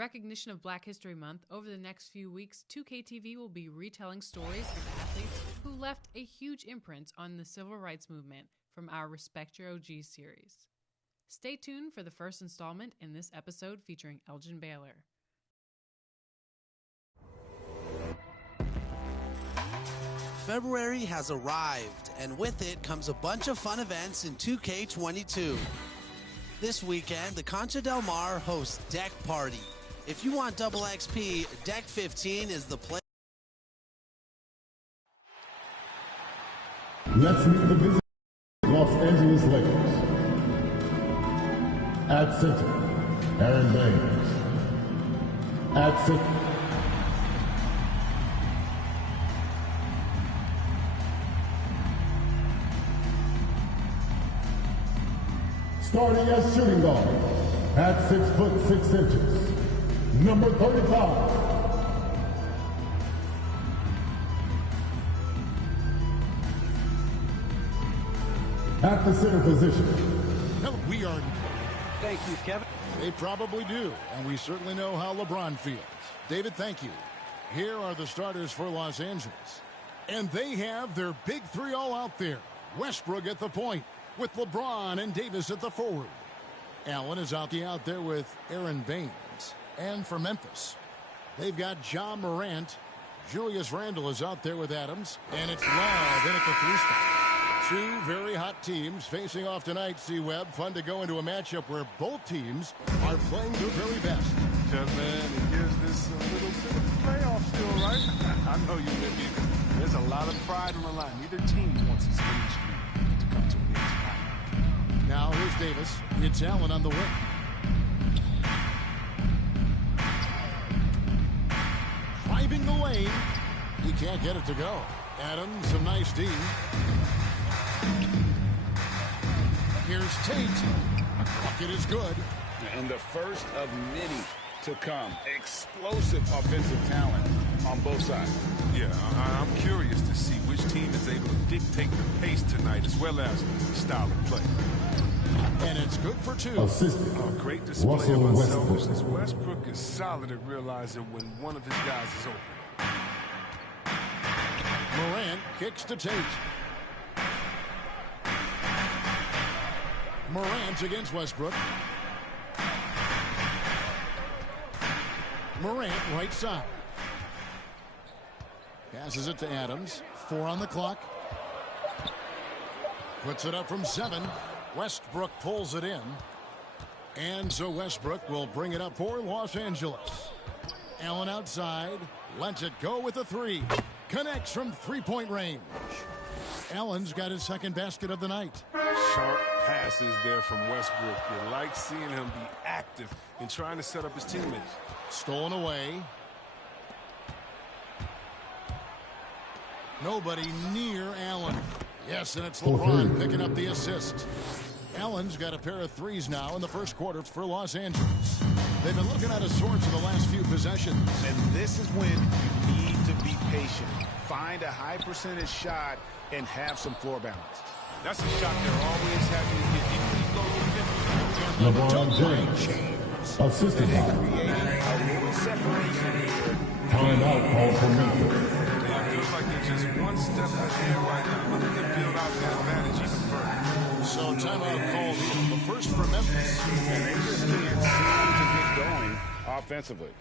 recognition of Black History Month, over the next few weeks, 2K TV will be retelling stories of athletes who left a huge imprint on the civil rights movement from our Respect Your OG series. Stay tuned for the first installment in this episode featuring Elgin Baylor. February has arrived, and with it comes a bunch of fun events in 2K22. This weekend, the Concha Del Mar hosts Deck Party. If you want double XP, Deck 15 is the place. Let's meet the visitors, Los Angeles Lakers. At center, Aaron Baines. At center. Starting as shooting guard, at 6 foot 6 inches, number 35. At the center position. No, we are. Thank you, Kevin. They probably do, and we certainly know how LeBron feels. David, thank you. Here are the starters for Los Angeles. And they have their big three all out there. Westbrook at the point, with LeBron and Davis at the forward. Allen is out there with Aaron Baines. And for Memphis, they've got Ja Morant. Julius Randle is out there with Adams. And it's Love in at the 3 spot. Two very hot teams facing off tonight, C-Web. Fun to go into a matchup where both teams are playing their very best. Man, it gives this a little bit of playoff feel, right? I know you with me. There's a lot of pride on the line. Neither team wants its winning streak to come to an end tonight. Now here's Davis. It's Allen on the wing. Driving the lane. He can't get it to go. Adams, some nice D. Here's Tate. Bucket is good. And the first of many to come. Explosive offensive talent on both sides. Yeah, I'm curious to see which team is able to dictate the pace tonight as well as style of play. And it's good for 2. Assistant. Great display Russell of Westbrook. unselfishness. Westbrook is solid at realizing when one of his guys is open. Morant kicks to Tate. Morant against Westbrook. Morant right side. Passes it to Adams. 4 on the clock. Puts it up from 7. Westbrook pulls it in. And so Westbrook will bring it up for Los Angeles. Allen outside. Lets it go with a 3. Connects from 3-point range. Allen's got his second basket of the night. Sharp passes there from Westbrook. You like seeing him be active in trying to set up his teammates. Stolen away. Nobody near Allen. Yes, and it's LeBron picking up the assist. Allen's got a pair of 3s now in the first quarter for Los Angeles. They've been looking out of sorts in the last few possessions. And this is when you need to be patient. Find a high percentage shot and have some floor balance. That's a shot they're always happy to get. LeBron James. Assistant. Timeout call for Memphis. It feels like they're just one step ahead right now. Looking to build out their advantage even further. So timeout called here. The first for Memphis. And they just need time to get going offensively.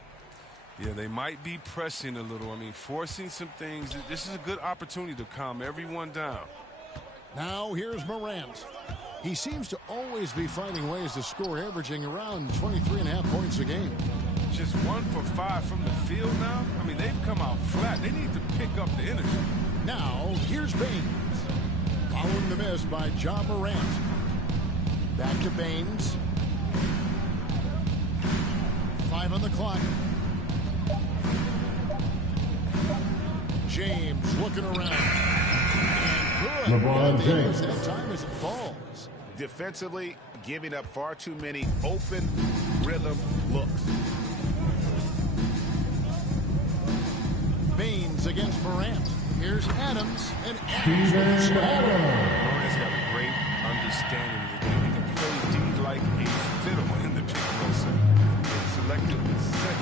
Yeah, they might be pressing a little. I mean, forcing some things. This is a good opportunity to calm everyone down. Now here's Morant. He seems to always be finding ways to score, averaging around 23.5 points a game. Just 1 for 5 from the field now? I mean, they've come out flat. They need to pick up the energy. Now here's Baines. Following the miss by Ja Morant. Back to Baines. 5 on the clock. James looking around. And good. LeBron James. That time as it falls. Defensively, giving up far too many open rhythm looks. Baines against Morant. Here's Adams. And Adams. Morant's got a great understanding of the game. He can play D like a fiddle in the pick and roll set. Selected second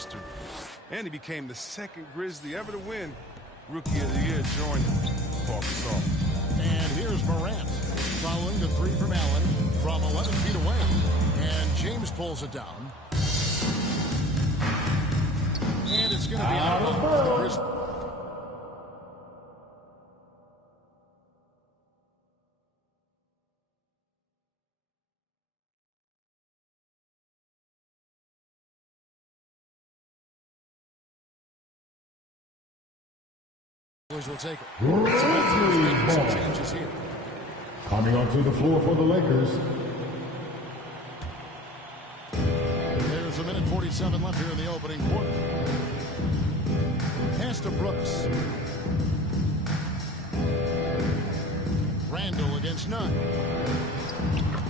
history. And he became the second Grizzly ever to win Rookie of the Year, joining Paul Gasol. And here's Morant following the three from Allen from 11 feet away. And James pulls it down. And it's going to be out of bounds. Will take it. Some changes here. Coming onto the floor for the Lakers. There's a minute 47 left here in the opening quarter. Pass to Brooks. Randall against none.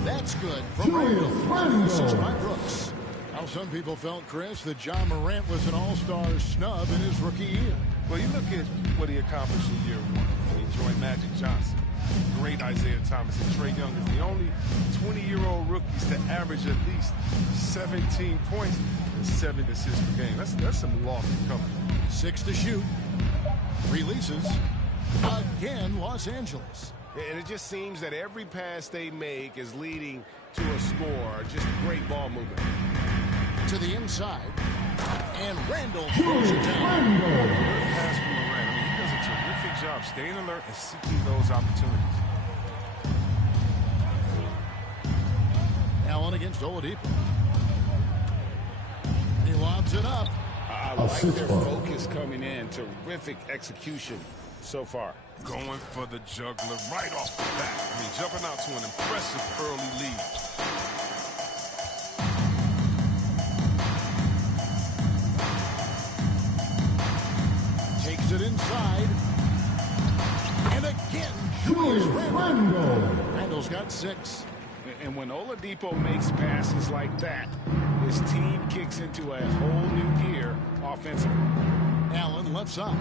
That's good from Randall. Usage by Brooks. Now some people felt, Chris, that John Morant was an all-star snub in his rookie year. Well, you look at what he accomplished in year one. He joined Magic Johnson, great Isaiah Thomas, and Trae Young is the only 20-year-old rookies to average at least 17 points and 7 assists per game. That's some lofty company. 6 to shoot. Releases. Again, Los Angeles. And it just seems that every pass they make is leading to a score. Just great ball movement. To the inside. And Randall throws it down. Good pass from Morant. I mean, he does a terrific job staying alert and seeking those opportunities. Allen against Oladipo. He lobs it up. I like their focus coming in. Terrific execution so far. Going for the juggler right off the bat. I mean, jumping out to an impressive early lead. Takes it inside. And again, Julius Randle. Randle's got 6. And when Oladipo makes passes like that, his team kicks into a whole new gear offensively. Allen left side.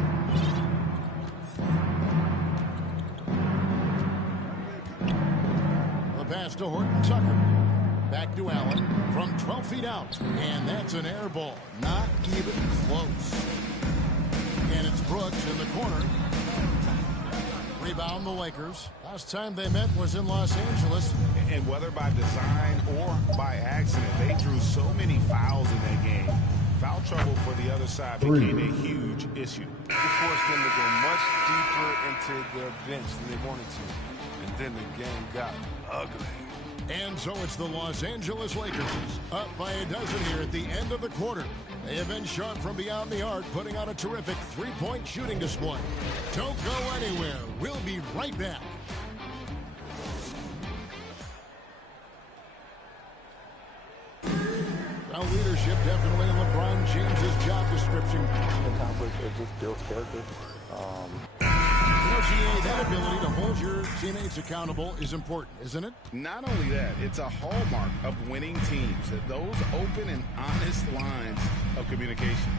The pass to Horton Tucker. Back to Allen from 12 feet out. And that's an air ball. Not even close. And it's Brooks in the corner. Rebound the Lakers. Last time they met was in Los Angeles. And whether by design or by accident, they drew so many fouls in that game. Foul trouble for the other side became a huge issue. It forced them to go much deeper into their bench than they wanted to. And then the game got ugly. And so it's the Los Angeles Lakers up by a dozen here at the end of the quarter. They have been sharp from beyond the arc, putting on a terrific three-point shooting display. Don't go anywhere. We'll be right back. Well, leadership definitely in LeBron James's job description. Sometimes it just builds character. GA, that ability to hold your teammates accountable is important, isn't it? Not only that, it's a hallmark of winning teams. Those open and honest lines of communication.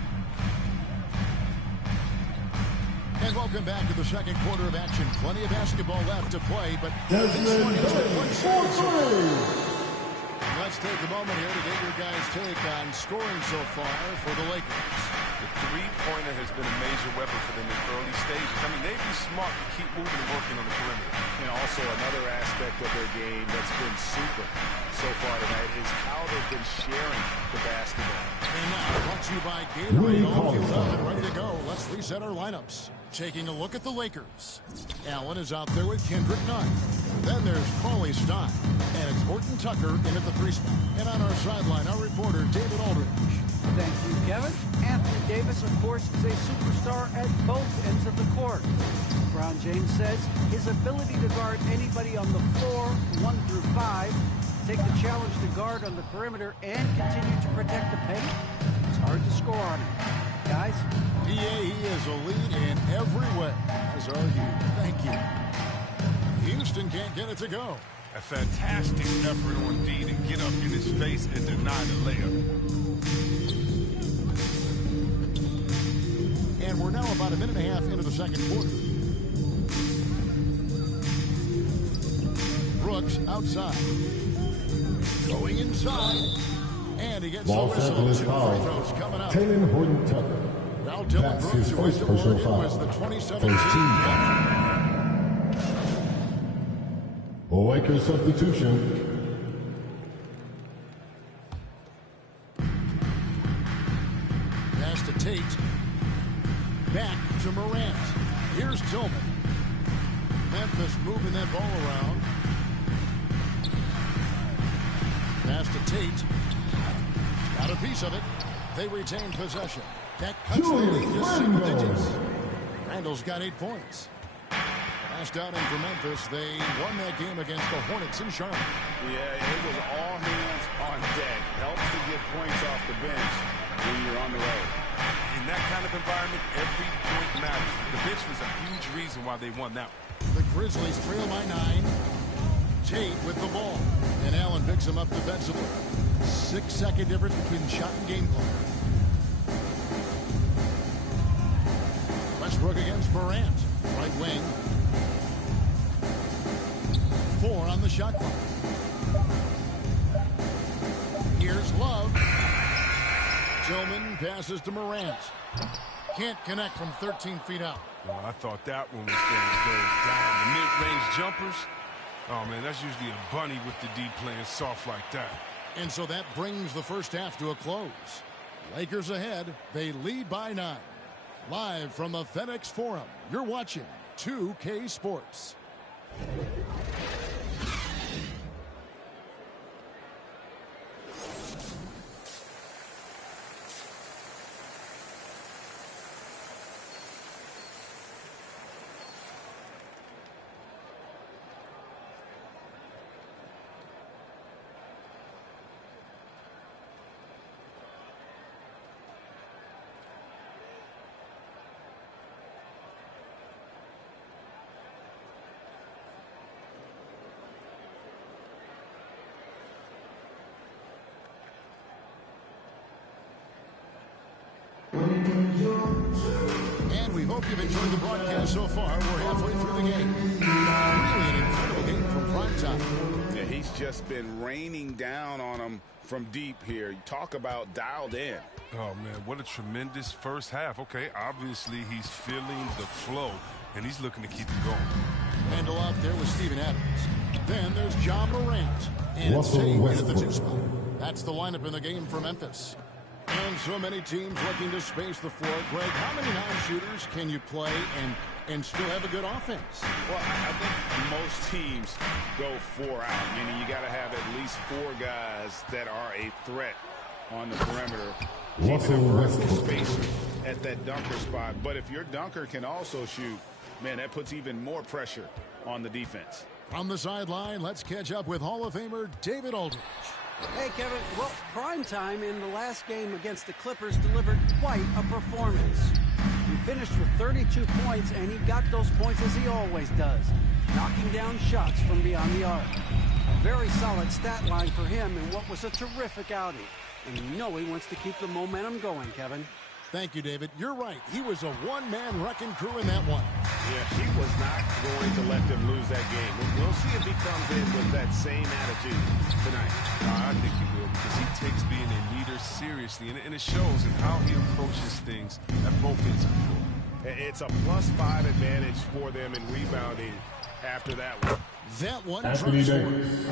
And welcome back to the second quarter of action. Plenty of basketball left to play, but this one is the one series. Let's take a moment here to get your guys' take on scoring so far for the Lakers. The three-pointer has been a major weapon for them in early stages. I mean, they'd be smart to keep moving and working on the perimeter. And also another aspect of their game that's been super so far tonight is how they've been sharing the basketball. And now, brought to you by Gatorade, all fueled up and ready to go. Let's reset our lineups. Taking a look at the Lakers. Allen is out there with Kendrick Nunn. Then there's Cauley Stein. And it's Horton Tucker in at the 3 spot. And on our sideline, our reporter, David Aldridge. Thank you, Kevin. Anthony Davis, of course, is a superstar at both ends of the court. LeBron James says his ability to guard anybody on the floor, 1 through 5, take the challenge to guard on the perimeter, and continue to protect the paint, it's hard to score on him. Guys? He is a lead in every way, as are you. Thank you. Houston can't get it to go. A fantastic effort on D to get up in his face and deny the layup. And we're now about a minute and a half into the second quarter. Brooks outside. Going inside. And he gets Los the Angeles whistle. foul. Free throws coming up. Taylor Horton-Tucker. Now Dylan That's Brooks, his who went first to personal Oregon, foul. was the 2017 First team foul. Lakers substitution. Pass to Tate. Back to Morant. Here's Tillman. Memphis moving that ball around. Pass to Tate. Got a piece of it. They retain possession. That cuts the lead to single digits. Randall's got 8 points. Last outing for Memphis, they won that game against the Hornets in Charlotte. Yeah, it was all hands on deck. Helps to get points off the bench when you're on the road. In that kind of environment, every point matters. The bench was a huge reason why they won that one. The Grizzlies trail by 9. Tate with the ball. And Allen picks him up defensively. 6-second difference between shot and game clock. Westbrook against Morant. Right wing. 4 on the shot clock. Here's Love. Tillman passes to Morant. Can't connect from 13 feet out. Well, I thought that one was going to go down. The mid-range jumpers. Oh, man, that's usually a bunny with the D playing soft like that. And so that brings the first half to a close. Lakers ahead. They lead by 9. Live from the FedEx Forum, you're watching 2K Sports. And we hope you've enjoyed the broadcast so far. We're halfway through the game. Really an incredible game from primetime. Yeah, he's just been raining down on them from deep here. You talk about dialed in. Oh, man, what a tremendous first half. Okay, obviously he's feeling the flow, and he's looking to keep it going. Randall out there with Steven Adams. Then there's John Morant. And it's Russell Tate at Westbrook. the 2 spot. That's the lineup in the game for Memphis. And so many teams looking to space the floor. Greg, how many non-shooters can you play and still have a good offense? Well, I think most teams go 4 out, meaning you got to have at least 4 guys that are a threat on the perimeter. Russell Keeping a vertical Westbrook. space at that dunker spot. But if your dunker can also shoot, man, that puts even more pressure on the defense. From the sideline, let's catch up with Hall of Famer David Aldridge. Hey, Kevin. Well, primetime in the last game against the Clippers delivered quite a performance. He finished with 32 points, and he got those points as he always does, knocking down shots from beyond the arc. A very solid stat line for him in what was a terrific outing. And you know he wants to keep the momentum going, Kevin. Thank you, David. You're right. He was a one-man wrecking crew in that one. Yeah, he was not going to let them lose that game. We'll see if he comes in with that same attitude tonight. I think he will, because he takes being a leader seriously, and it shows in how he approaches things at both ends of the floor. It's a +5 advantage for them in rebounding after that one. That one Anthony drops Davis.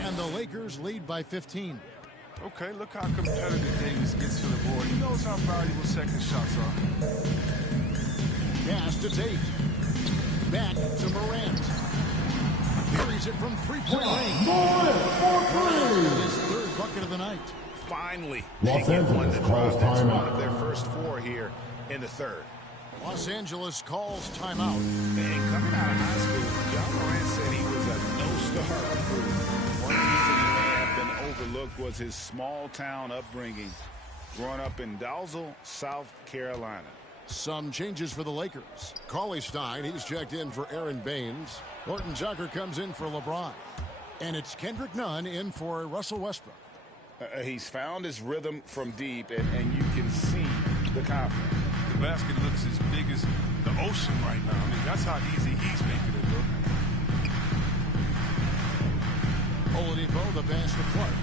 and the Lakers lead by 15. Okay, look how competitive Davis gets to the board. He knows how valuable second shots are. Pass to Tate. Back to Morant. Carries it from three-point range. His 3rd bucket of the night. Finally, Los they get one Angeles to calls drop. That's one timeout. of their first 4 here in the 3rd. Los Angeles calls timeout. And coming out of high school, John Morant said he was a no-star recruit. One reason he may have been overlooked was his small-town upbringing, growing up in Dalzell, South Carolina. Some changes for the Lakers. Cauley Stein, he's checked in for Aaron Baines. Horton Tucker comes in for LeBron. And it's Kendrick Nunn in for Russell Westbrook. He's found his rhythm from deep, and you can see the confidence. The basket looks as big as the ocean right now. I mean, that's how easy he's making it look. Oladipo, the pass to Clark.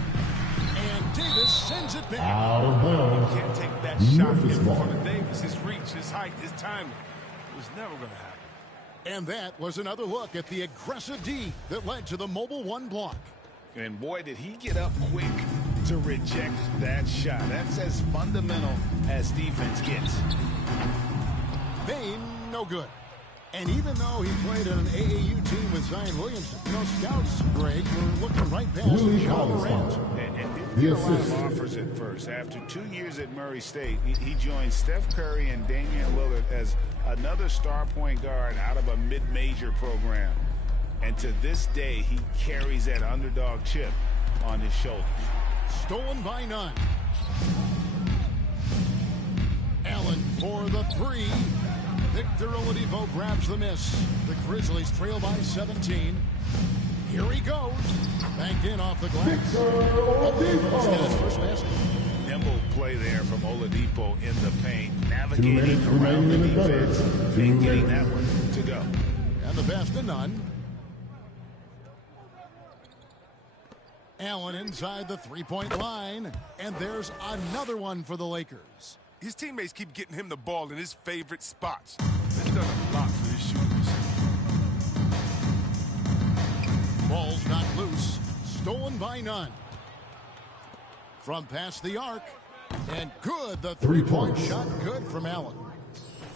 And Davis sends it back. Out of bounds. You can't take that shot Memphis in ball. front of Davis. His reach, his height, his timing. It was never going to happen. And that was another look at the aggressive D that led to the mobile one block. And boy, did he get up quick to reject that shot. That's as fundamental as defense gets. Bain, no good. And even though he played on an AAU team with Zion Williamson, scouts, Greg, were looking right past Willie John Morant. And didn't get a lot of offers at first. After 2 years at Murray State, he joined Steph Curry and Damian Lillard as another star point guard out of a mid-major program. And to this day, he carries that underdog chip on his shoulders. Stolen by none. Allen for the three. Victor Oladipo grabs the miss. The Grizzlies trail by 17. Here he goes. Banked in off the glass. Oladipo's got his first basket. Nimble play there from Oladipo in the paint, navigating around the defense and getting that one to go. And the pass to none. Allen inside the three-point line. And there's another one for the Lakers. His teammates keep getting him the ball in his favorite spots. That's done a lot for his shooters. Ball's not loose. Stolen by none. From past the arc. And good. The three-point shot good from Allen.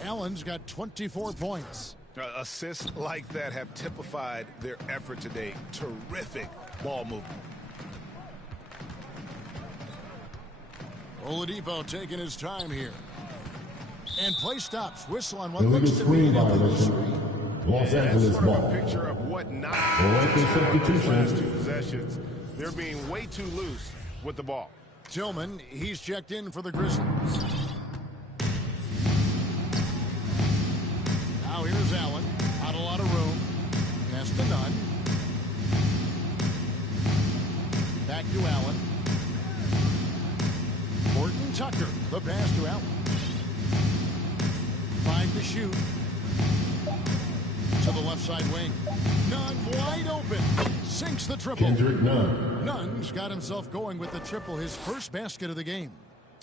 Allen's got 24 points. Assists like that have typified their effort today. Terrific ball movement. Oladipo taking his time here. And play stops. Whistle on what Illegal looks to be screen an illegal violation. screen. Los Angeles Sort of a ball. picture of what not Corrective to do in these last substitution. 2 possessions. They're being way too loose with the ball. Tillman, he's checked in for the Grizzlies. Now here's Allen. Not a lot of room. Pass to none. Back to Allen. Horton Tucker, the pass to Allen. 5 to shoot. To the left side wing. Nunn wide open. Sinks the triple. Kendrick Nunn. Nunn's got himself going with the triple, his first basket of the game.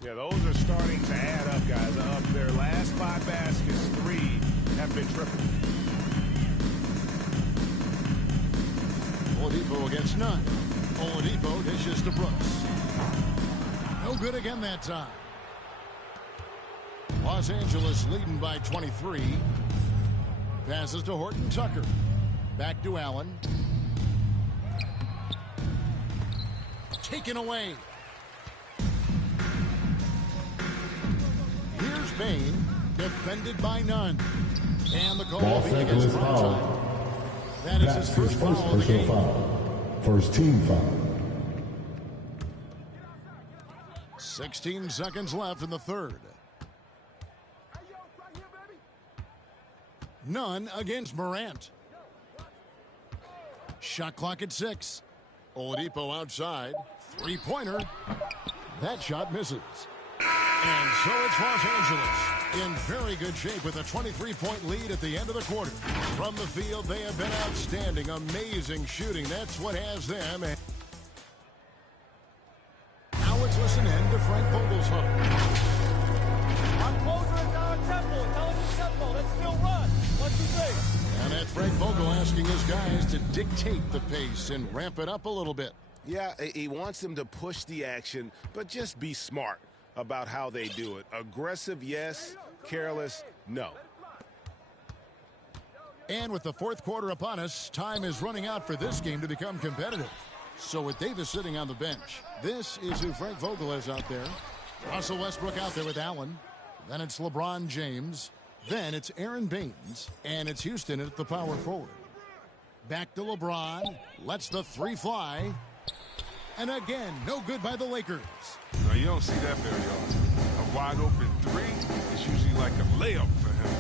Yeah, those are starting to add up, guys. Of their last 5 baskets, 3 have been triple. Oladipo against Nunn. Oladipo dishes to Brooks. No good again that time. Los Angeles leading by 23. Passes to Horton Tucker. Back to Allen. Taken away. Here's Bain. Defended by Nunn. And the call will Los be Angeles against foul. Primetime. That is That's his his first first foul of the personal game. foul. First team foul. 16 seconds left in the third. Nunn against Morant. Shot clock at 6. Oladipo outside. Three-pointer. That shot misses. And so it's Los Angeles in very good shape with a 23-point lead at the end of the quarter. From the field, they have been outstanding. Amazing shooting. That's what has them. Now let's listen in to Frank Vogel's huddle. Our closer is our tempo. Intelligent tempo. Let's still run. 1, 2, 3. And that's Frank Vogel asking his guys to dictate the pace and ramp it up a little bit. Yeah, he wants them to push the action, but just be smart about how they do it. Aggressive, yes. Careless, no. And with the fourth quarter upon us, time is running out for this game to become competitive. So with Davis sitting on the bench, this is who Frank Vogel is out there. Russell Westbrook out there with Allen. Then it's LeBron James. Then it's Aaron Baines. And it's Houston at the power forward. Back to LeBron. Lets the three fly. And again, no good by the Lakers. No, you don't see that very often. A wide open 3 is usually like a layup for him.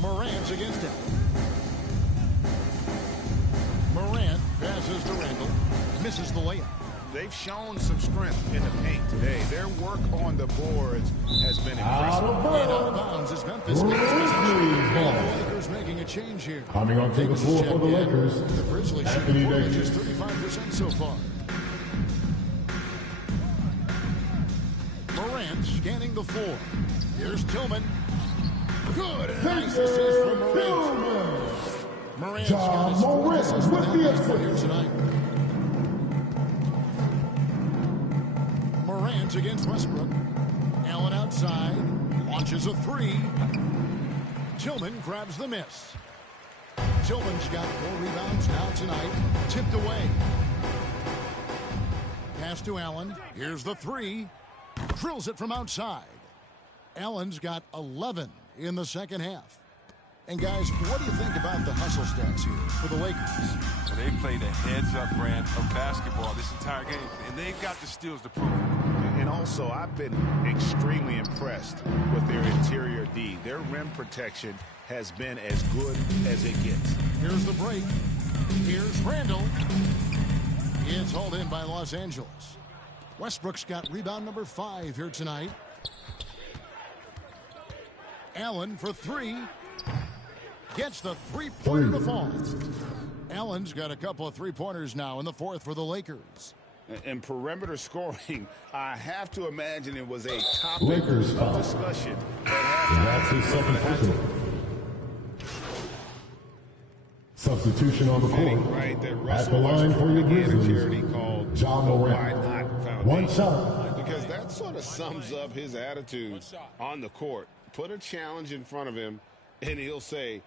Morant's against him. Morant passes to Randall. Misses the layup. They've shown some strength in the paint today. Their work on the boards has been Out impressive. of And out of bounds. bounds is Memphis. Grizzlies ball. The Lakers making a change here. Coming onto the floor for the Lakers, The Grizzlies Anthony shooting Davis. just 35% so far. Morant scanning the floor. Here's Tillman. Good. And nice assist from Morant. Morant's got his fourth assist with the assist here tonight. Morant against Westbrook. Allen outside. Launches a three. Tillman grabs the miss. Tillman's got 4 rebounds now tonight. Tipped away. Pass to Allen. Here's the three. Drills it from outside. Allen's got 11 in the second half. And guys, what do you think about the hustle stats here for the Lakers? Well, they played a heads-up brand of basketball this entire game, and they've got the steals to prove it. And also, I've been extremely impressed with their interior D. Their rim protection has been as good as it gets. Here's the break. Here's Randall. It's hauled in by Los Angeles. Westbrook's got rebound number 5 here tonight. Allen for 3. Gets the three-pointer to fall. Allen's got a couple of three-pointers now in the fourth for the Lakers. And perimeter scoring, I have to imagine it was a topic Lakers of foul. discussion. And that's his second personal. Substitution on the court. Right, that At the Russell line for your Westbrook charity Grizzlies, called John the Morant. Why Not Foundation. One shot. Because that sort of sums up his attitude on the court. Put a challenge in front of him, and he'll say,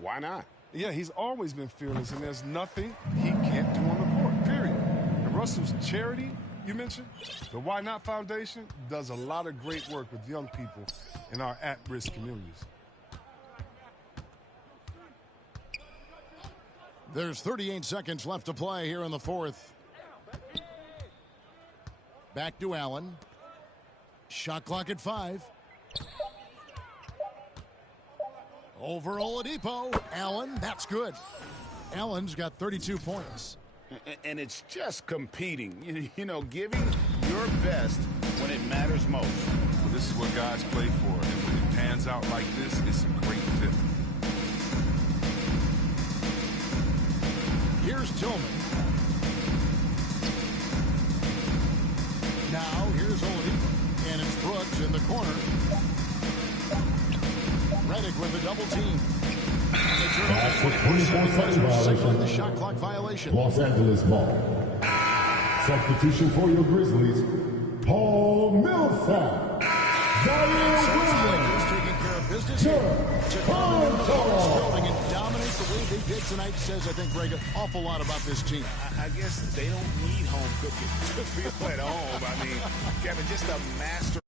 why not? Yeah, he's always been fearless, and there's nothing he can't do on the court, period. And Russell's charity, you mentioned, the Why Not Foundation, does a lot of great work with young people in our at-risk communities. There's 38 seconds left to play here in the fourth. Back to Allen. Shot clock at 5. Over Oladipo. Allen, that's good. Allen's got 32 points. And it's just competing, you know, giving your best when it matters most. Well, this is what guys play for, and when it pans out like this, it's a great fit. Here's Tillman. Now, here's Oladipo. And it's Brooks in the corner. Redick with the double team. That's a 24-second violation. The shot clock violation. Los Angeles ball. Substitution for your Grizzlies, Paul Millsap. Zion Williams. Taking care of business here. To come into the building and dominate the way they did tonight says, I think, Greg, an awful lot about this team. I guess they don't need home cooking to feel at home. I mean, Kevin, just a master